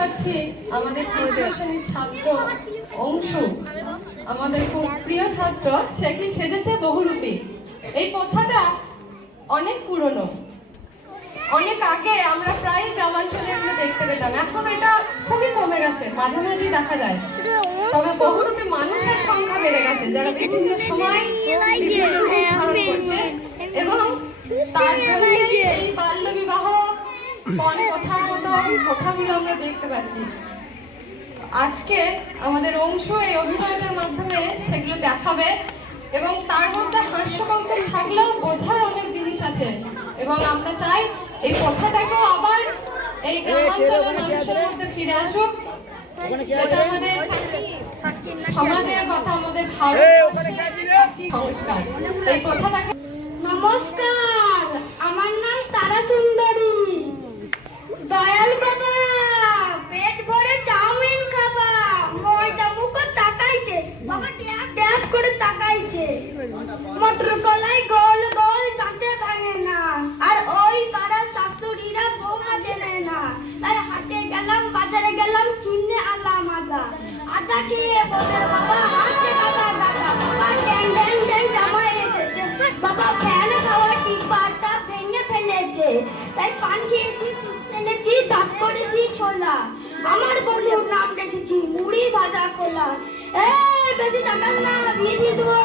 হচ্ছে আমাদের তৃতীয় শ্রেণীর ছাত্র অংশু, আমাদের খুব প্রিয় ছাত্র। সে কি সেজেছে বহুরূপী। এই প্রথাটা অনেক পুরনো, অনেক আগে আমরা প্রায় গ্রামাঞ্চলে এগুলো দেখতে পেতাম। এখন এটা খুবই কমে গেছে, মাঝে মাঝেই দেখা যায়। তবে বহুরূপী মানুষের সংখ্যা বেড়ে গেছে, যারা বিভিন্ন সময় বিভিন্ন রূপ ধারণ করছে, এবং তার জন্য এই বাল্য বিবাহ পণ কথার মতো কথাগুলো আমরা দেখতে পাচ্ছি। আজকে আমাদের অংশ এই অভিনয়ের মাধ্যমে সেগুলো দেখাবে, এবং তার মধ্যে হাস্যকৌতুক থাকলেও বোঝার অনেক জিনিস আছে। এবং আমরা চাই এই কথাটাকেও আবার এই গ্রামাঞ্চলের মানুষের মধ্যে ফিরে আসুক, যেটা আমাদের সমাজের কথা, আমাদের ভারতবর্ষের সংস্কার। এই কথাটাকে নমস্কার, আমার নাম তারা সুন্দরী। দয়াল বাবা, পেট ভরে চাউমিন খাবা। ময়দা মুখ তাকাইছে বাবা, ট্যাপ ট্যাপ করে তাকাইছে। মটর কলাই গোল গোল কাটে ভাঙে না, আর ওই পাড়ার শাশুড়িরা বৌমা চেনে না। তাই হাটে গেলাম, বাজারে গেলাম, কিনে আনলাম আদা। আদা খেয়ে বলে বাবা হাতে গাদা গাদা। বাবা ড্যাং ড্যাং ড্যাং জামাই এসেছে। বাবা ফ্যান খাওয়া টিপাটা ভেঙে ফেলেছে। তাই পান খেয়েছি, এনেছি, দাঁত করেছি ছোলা। আমার বন্ধুর নাম রেখেছি মুড়ি ভাজা খোলা। বেশি টাকা না, বিয়ে দিয়ে দেবো।